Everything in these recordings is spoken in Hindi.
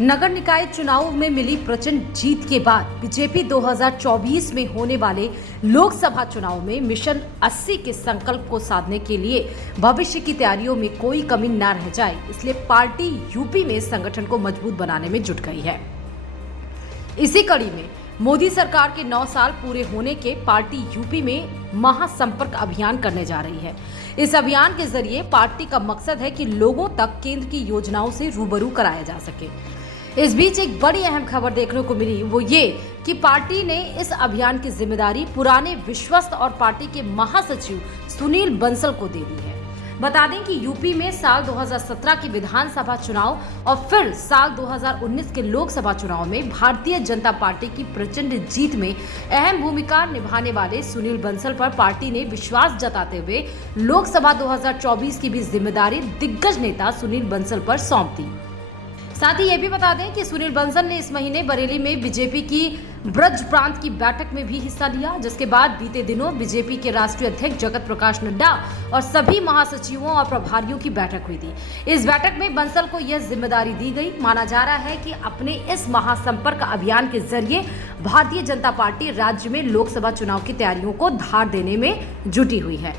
नगर निकाय चुनाव में मिली प्रचंड जीत के बाद बीजेपी 2024 में होने वाले लोकसभा चुनाव में मिशन 80 के संकल्प को साधने के लिए भविष्य की तैयारियों में कोई कमी न रह जाए, इसलिए पार्टी यूपी में संगठन को मजबूत बनाने में जुट गई है। इसी कड़ी में मोदी सरकार के 9 साल पूरे होने के पार्टी यूपी में महासंपर्क अभियान करने जा रही है। इस अभियान के जरिए पार्टी का मकसद है कि लोगों तक केंद्र की योजनाओं से रूबरू कराया जा सके। इस बीच एक बड़ी अहम खबर देखने को मिली, वो ये कि पार्टी ने इस अभियान की जिम्मेदारी पुराने विश्वस्त और पार्टी के महासचिव सुनील बंसल को दे दी है। बता दें कि यूपी में साल 2017 के विधानसभा चुनाव और फिर साल 2019 के लोकसभा चुनाव में भारतीय जनता पार्टी की प्रचंड जीत में अहम भूमिका निभाने वाले सुनील बंसल पर पार्टी ने विश्वास जताते हुए लोकसभा 2024 की भी जिम्मेदारी दिग्गज नेता सुनील बंसल पर सौंप दी। साथ ही ये भी बता दें कि सुनील बंसल ने इस महीने बरेली में बीजेपी की ब्रज प्रांत की बैठक में भी हिस्सा लिया, जिसके बाद बीते दिनों बीजेपी के राष्ट्रीय अध्यक्ष जगत प्रकाश नड्डा और सभी महासचिवों और प्रभारियों की बैठक हुई थी। इस बैठक में बंसल को यह जिम्मेदारी दी गई। माना जा रहा है कि अपने इस महासंपर्क अभियान के जरिए भारतीय जनता पार्टी राज्य में लोकसभा चुनाव की तैयारियों को धार देने में जुटी हुई है।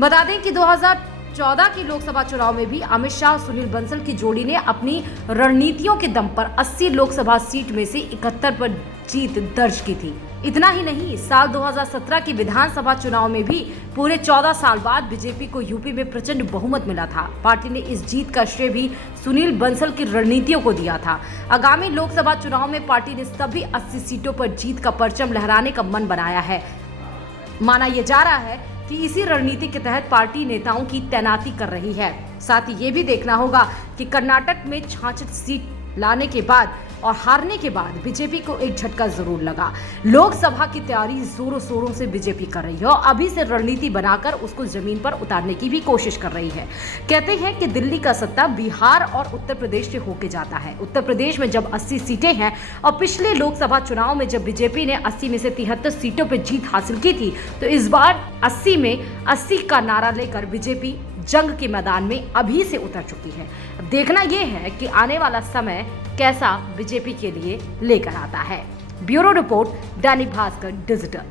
बता दें कि 2014 के लोकसभा चुनाव में भी अमित शाह और सुनील बंसल की जोड़ी ने अपनी रणनीतियों के दम पर 80 लोकसभा सीट में से 71 पर जीत दर्ज की थी। इतना ही नहीं, साल 2017 के विधानसभा चुनाव में भी पूरे 14 साल बाद बीजेपी को यूपी में प्रचंड बहुमत मिला था। पार्टी ने इस जीत का श्रेय भी सुनील बंसल की रणनीतियों को दिया था। आगामी लोकसभा चुनाव में पार्टी ने सभी 80 सीटों पर जीत का परचम लहराने का मन बनाया है। माना यह जा रहा है कि इसी रणनीति के तहत पार्टी नेताओं की तैनाती कर रही है। साथ ही ये भी देखना होगा कि कर्नाटक में 66 सीट लाने के बाद और हारने के बाद बीजेपी को एक झटका जरूर लगा। लोकसभा की तैयारी जोरों शोरों से बीजेपी कर रही है और अभी से रणनीति बनाकर उसको जमीन पर उतारने की भी कोशिश कर रही है। कहते हैं कि दिल्ली का सत्ता बिहार और उत्तर प्रदेश से होके जाता है। उत्तर प्रदेश में जब 80 सीटें हैं और पिछले लोकसभा चुनाव में जब बीजेपी ने 80 में से 73 सीटों पर जीत हासिल की थी, तो इस बार 80 में 80 का नारा लेकर बीजेपी जंग के मैदान में अभी से उतर चुकी है। अब देखना यह है कि आने वाला समय कैसा बीजेपी के लिए लेकर आता है। Bureau report, Dainik Bhaskar digital.